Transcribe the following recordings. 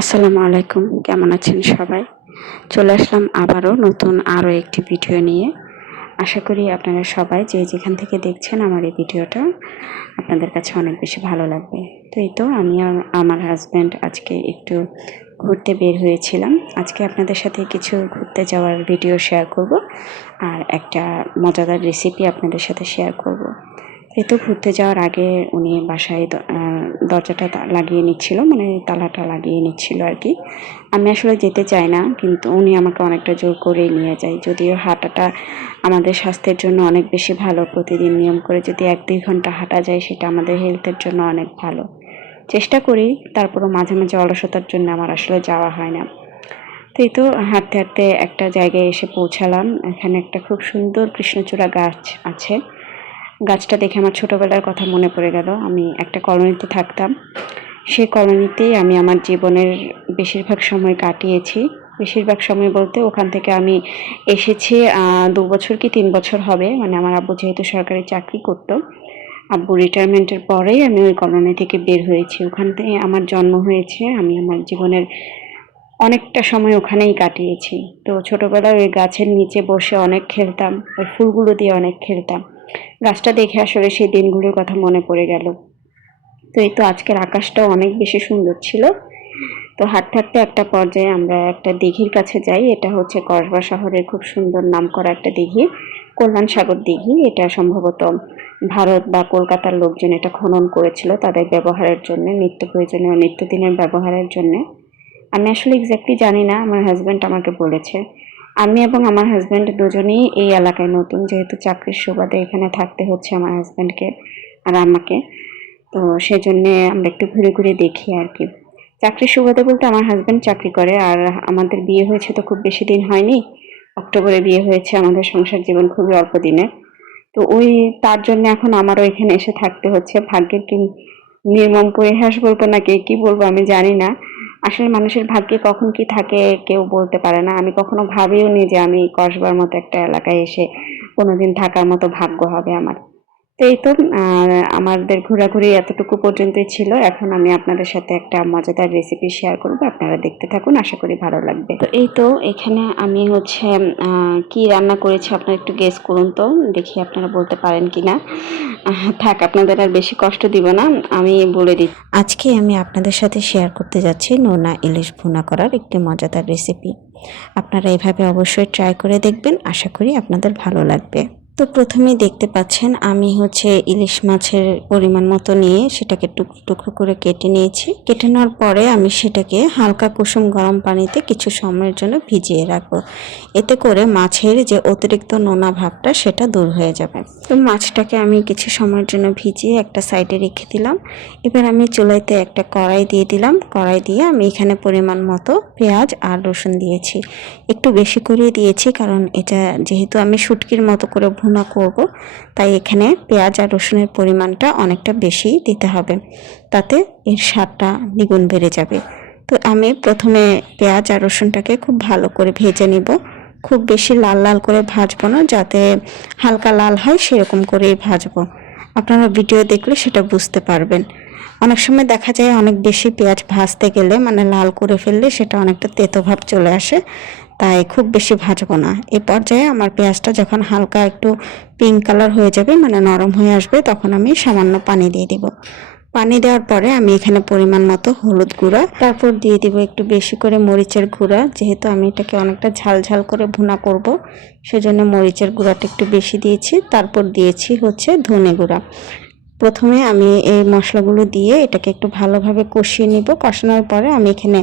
আসসালামু আলাইকুম, কেমন আছেন সবাই? চলে আসলাম আবারও নতুন আরও একটি ভিডিও নিয়ে। আশা করি আপনারা সবাই যে যেখান থেকে দেখছেন আমার এই ভিডিওটা, আপনাদের কাছে অনেক বেশি ভালো লাগবে। তো এই তো আমি আর আমার হাজব্যান্ড আজকে একটু ঘুরতে বের হয়েছিলাম। আজকে আপনাদের সাথে কিছু ঘুরতে যাওয়ার ভিডিও শেয়ার করব। আর একটা মজাদার রেসিপি আপনাদের সাথে শেয়ার করব। এই তো ঘুরতে যাওয়ার আগে উনি বাসায় দরজাটা লাগিয়ে নিচ্ছিল মানে তালাটা লাগিয়ে নিচ্ছিল আর কি। আমি আসলে যেতে চাই না, কিন্তু উনি আমাকে অনেকটা জোর করেই নিয়ে যায়। যদিও হাঁটাটা আমাদের স্বাস্থ্যের জন্য অনেক বেশি ভালো, প্রতিদিন নিয়ম করে যদি এক দুই ঘণ্টা হাঁটা যায়, সেটা আমাদের হেলথের জন্য অনেক ভালো। চেষ্টা করি, তারপরও মাঝে মাঝে অলসতার জন্য আমার আসলে যাওয়া হয় না। তো এই তো হাঁটতে হাঁটতে একটা জায়গায় এসে পৌঁছালাম। এখানে একটা খুব সুন্দর কৃষ্ণচূড়া গাছ আছে। গাছটা দেখে আমার ছোটবেলার কথা মনে পড়ে গেল। আমি একটা কলোনিতে থাকতাম। সেই কলোনিতেই আমি আমার জীবনের বেশিরভাগ সময় কাটিয়েছি। বেশিরভাগ সময় বলতে ওখান থেকে আমি এসেছি দু বছর কি তিন বছর হবে। মানে আমার আব্বু যেহেতু সরকারি চাকরি করতো, আব্বু রিটায়ারমেন্টের পরেই আমি ওই কলোনি থেকে বের হয়েছি। ওখান থেকে আমার জন্ম হয়েছে। আমি আমার জীবনের অনেকটা সময় ওখানেই কাটিয়েছি। তো ছোটবেলায় ওই গাছের নিচে বসে অনেক খেলতাম, ওই ফুলগুলো দিয়ে অনেক খেলতাম। গাছটা দেখে আসলে সেই দিনগুলোর কথা মনে পড়ে গেল। তো এই তো আজকের আকাশটাও অনেক বেশি সুন্দর ছিল। তো হাঁটতে হাঁটতে একটা পর্যায়ে আমরা একটা দিঘির কাছে যাই। এটা হচ্ছে কসবা শহরের খুব সুন্দর নামকরা একটা দিঘি, কল্যাণ সাগর দিঘি। এটা সম্ভবত ভারত বা কলকাতার লোকজন এটা খনন করেছিল তাদের ব্যবহারের জন্য, নিত্য প্রয়োজনীয় নিত্যদিনের ব্যবহারের জন্য। আমি আসলে এক্স্যাক্টলি জানি না, আমার হাজব্যান্ড আমাকে বলেছে। আমি এবং আমার হাজব্যান্ড দুজনেই এই এলাকায় নতুন, যেহেতু চাকরির সুবাদে এখানে থাকতে হচ্ছে আমার হাজব্যান্ডকে আর আমাকে। তো সেজন্য আমরা একটু ঘুরে ঘুরে দেখি আর কি। চাকরির সুবাদে বলতে আমার হাজব্যান্ড চাকরি করে আর আমাদের বিয়ে হয়েছে তো খুব বেশি দিন হয়নি। অক্টোবরে বিয়ে হয়েছে, আমাদের সংসার জীবন খুবই অল্প দিনের। তো ওই তার জন্য এখন আমারও এখানে এসে থাকতে হচ্ছে। ভাগ্যের কি নির্মম পরিহাস বলব নাকি কি বলব আমি জানি না। আসলে মানুষের ভাগ্যে কখন কি থাকে কেউ বলতে পারে না। আমি কখনো ভাবিও নি যে আমি কসবার মতো একটা এলাকায় এসে কোনোদিন থাকার মতো ভাগ্য হবে আমার। তো এই তো আমাদের ঘোরাঘুরি এতটুকু পর্যন্তই ছিল। এখন আমি আপনাদের সাথে একটা মজাদার রেসিপি শেয়ার করব। আপনারা দেখতে থাকুন আশা করি ভালো লাগবে। তো এই তো এখানে আমি হচ্ছে কি রান্না করেছি আপনারা একটু গেস করুন তো দেখি আপনারা বলতে পারেন কি না থাক আপনাদের আর বেশি কষ্ট দিব না আমি বলে দিই আজকে আমি আপনাদের সাথে শেয়ার করতে যাচ্ছি নোনা ইলিশ ভুনা করার একটি মজাদার রেসিপি আপনারা এভাবে অবশ্যই ট্রাই করে দেখবেন আশা করি আপনাদের ভালো লাগবে। তো প্রথমেই দেখতে পাচ্ছেন, আমি হচ্ছে ইলিশ মাছের পরিমাণ মতো নিয়ে সেটাকে টুকরো টুকরো করে কেটে নিয়েছি। কেটে নেওয়ার পরে আমি সেটাকে হালকা কুসুম গরম পানিতে কিছু সময়ের জন্য ভিজিয়ে রাখব। এতে করে মাছের যে অতিরিক্ত নোনা ভাবটা সেটা দূর হয়ে যাবে। তো মাছটাকে আমি কিছু সময়ের জন্য ভিজিয়ে একটা সাইডে রেখে দিলাম। এবার আমি চুলাইতে একটা কড়াই দিয়ে দিলাম। কড়াই দিয়ে আমি এখানে পরিমাণ মতো পেঁয়াজ আর রসুন দিয়েছি। একটু বেশি করে দিয়েছি, কারণ এটা যেহেতু আমি শুটকির মতো করে করব, তাই এখানে পেঁয়াজ আর রসুনের পরিমাণটা অনেকটা বেশি দিতে হবে, তাতে এর স্বাদটা দ্বিগুণ বেড়ে যাবে। তো আমি প্রথমে পেঁয়াজ আর রসুনটাকে খুব ভালো করে ভেজে নিব, খুব বেশি লাল লাল করে ভাজবো না, যাতে হালকা লাল হয় সেরকম করেই ভাজবো। আপনারা ভিডিও দেখলে সেটা বুঝতে পারবেন। অনেক সময় দেখা যায় অনেক বেশি পেঁয়াজ ভাজতে গেলে মানে লাল করে ফেললে সেটা অনেকটা তেতো ভাব চলে আসে তাই খুব বেশি ভাজবো না। এ পর্যায়ে আমার পেঁয়াজটা যখন হালকা একটু পিঙ্ক কালার হয়ে যাবে মানে নরম হয়ে আসবে, তখন আমি সামান্য পানি দিয়ে দিব। পানি দেওয়ার পরে আমি এখানে পরিমাণ মতো হলুদ গুঁড়া, তারপর দিয়ে দিব একটু বেশি করে মরিচের গুঁড়া, যেহেতু আমি এটাকে অনেকটা ঝাল ঝাল করে ভুনা করব, সেজন্য মরিচের গুঁড়াটা একটু বেশি দিয়েছি, তারপর দিয়েছি হচ্ছে ধনে গুঁড়া। প্রথমে আমি এই মশলাগুলো দিয়ে এটাকে একটু ভালোভাবে কষিয়ে নিব। কষানোর পরে আমি এখানে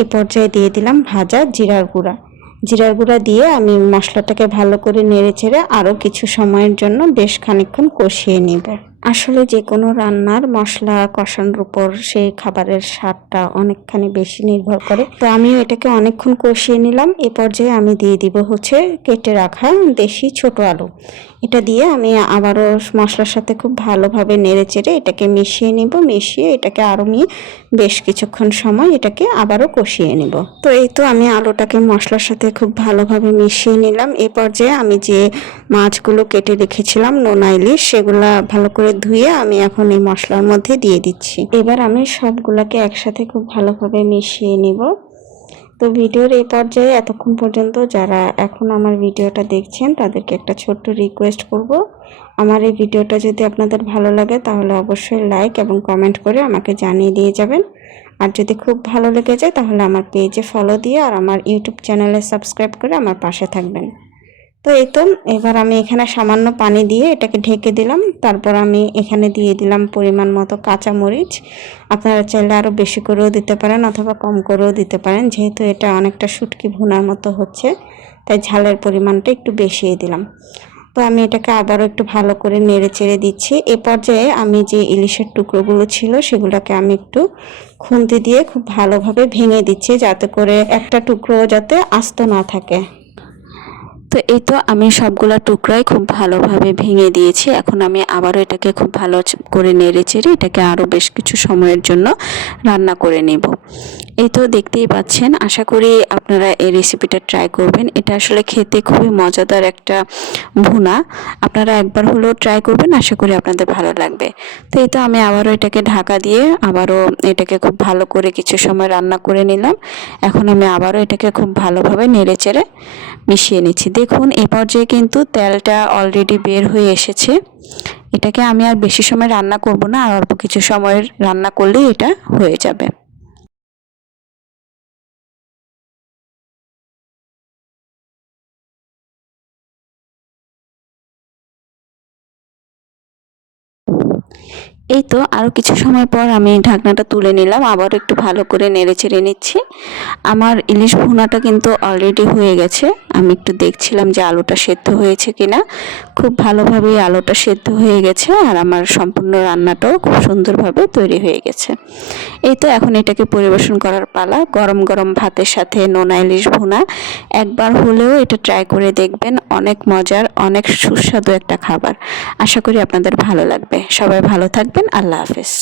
এ পর্যায়ে দিয়ে দিলাম ভাজা জিরার গুঁড়া। জিরার গুঁড়া দিয়ে আমি মশলাটাকে ভালো করে নেড়ে চেড়ে আরও কিছু সময়ের জন্য বেশ খানিক্ষণ কষিয়ে নিব। আসলে যে কোনো রান্নার মশলা কষানোর উপর সেই খাবারের স্বাদটা অনেকখানি বেশি নির্ভর করে। তো আমিও এটাকে অনেকক্ষণ কষিয়ে নিলাম। এ পর্যায়ে আমি দিয়ে দিব হচ্ছে কেটে রাখা দেশি ছোট আলু। এটা দিয়ে আমি আবারও মশলার সাথে খুব ভালোভাবে নেড়ে চেড়ে এটাকে মিশিয়ে নিব। মিশিয়ে এটাকে আরও আমি বেশ কিছুক্ষণ সময় এটাকে আবারও কষিয়ে নিব। তো এই তো আমি আলুটাকে মশলার সাথে খুব ভালোভাবে মিশিয়ে নিলাম। এ পর্যায়ে আমি যে মাছগুলো কেটে রেখেছিলাম নোনা ইলিশ, সেগুলা ভালো করে ধুয়ে আমি এখন এই মশলার মধ্যে দিয়ে দিচ্ছি। এবার আমি সবগুলোকে একসাথে খুব ভালোভাবে মিশিয়ে নিব। তো ভিডিওর এই পর্যায়ে এতক্ষণ পর্যন্ত যারা এখন আমার ভিডিওটা দেখছেন, তাদেরকে একটা ছোট্ট রিকোয়েস্ট করব। আমার এই ভিডিওটা যদি আপনাদের ভালো লাগে, তাহলে অবশ্যই লাইক এবং কমেন্ট করে আমাকে জানিয়ে দিয়ে যাবেন। আর যদি খুব ভালো লেগে যায়, তাহলে আমার পেজে ফলো দিয়ে আর আমার ইউটিউব চ্যানেলে সাবস্ক্রাইব করে আমার পাশে থাকবেন। তো এই তো, এবার আমি এখানে সামান্য পানি দিয়ে এটাকে ঢেকে দিলাম। তারপর আমি এখানে দিয়ে দিলাম পরিমাণ মতো কাঁচা মরিচ আপনারা চাইলে আরও বেশি করেও দিতে পারেন অথবা কম করেও দিতে পারেন, যেহেতু এটা অনেকটা শুটকি ভুনার মতো হচ্ছে, তাই ঝালের পরিমাণটা একটু বেশিয়ে দিলাম। তো আমি এটাকে আবারও একটু ভালো করে নেড়ে চেড়ে দিচ্ছি। এ পর্যায়ে আমি যে ইলিশের টুকরোগুলো ছিল, সেগুলোকে আমি একটু খুন্তি দিয়ে খুব ভালোভাবে ভেঙে দিচ্ছি, যাতে করে একটা টুকরো যাতে আস্ত না থাকে। তো এই তো আমি সবগুলা টুকরাই খুব ভালোভাবে ভেঙে দিয়েছি। এখন আমি আবারও এটাকে খুব ভালো করে নেড়ে চেড়ে এটাকে আরও বেশ কিছু সময়ের জন্য রান্না করে নেব। এই তো দেখতেই পাচ্ছেন, আশা করি আপনারা এই রেসিপিটা ট্রাই করবেন। এটা আসলে খেতে খুবই মজাদার একটা ভুনা। আপনারা একবার হলেও ট্রাই করবেন, আশা করি আপনাদের ভালো লাগবে। তো এই তো আমি আবারও এটাকে ঢাকা দিয়ে আবারও এটাকে খুব ভালো করে কিছু সময় রান্না করে নিলাম। এখন আমি আবারও এটাকে খুব ভালোভাবে নেড়ে চেড়ে মিশিয়ে নিচ্ছি। দেখুন, এ পর্যায়ে কিন্তু তেলটা অলরেডি বের হয়ে এসেছে। এটাকে আমি আর বেশি সময় রান্না করব না, আর অল্প কিছু সময়ের রান্না করলেই এটা হয়ে যাবে। এই তো আরও কিছু সময় পর আমি ঢাকনাটা তুলে নিলাম আবার একটু ভালো করে নেড়ে চেড়ে নিচ্ছি। আমার ইলিশ ভুনাটা কিন্তু অলরেডি হয়ে গেছে, আমি একটু দেখছিলাম যে আলুটা সেদ্ধ হয়েছে কিনা। খুব ভালোভাবে আলুটা সেদ্ধ হয়ে গেছে আর আমার সম্পূর্ণ রান্নাটাও খুব সুন্দরভাবে তৈরি হয়ে গেছে। এই তো এখন এটাকে পরিবেশন করার পালা, গরম গরম ভাতের সাথে নোনা ইলিশ ভুনা। একবার হলেও এটা ট্রাই করে দেখবেন, অনেক মজার, অনেক সুস্বাদু একটা খাবার। আশা করি আপনাদের ভালো লাগবে। সবাই ভালো থাকবেন আল্লাহ হাফেজ।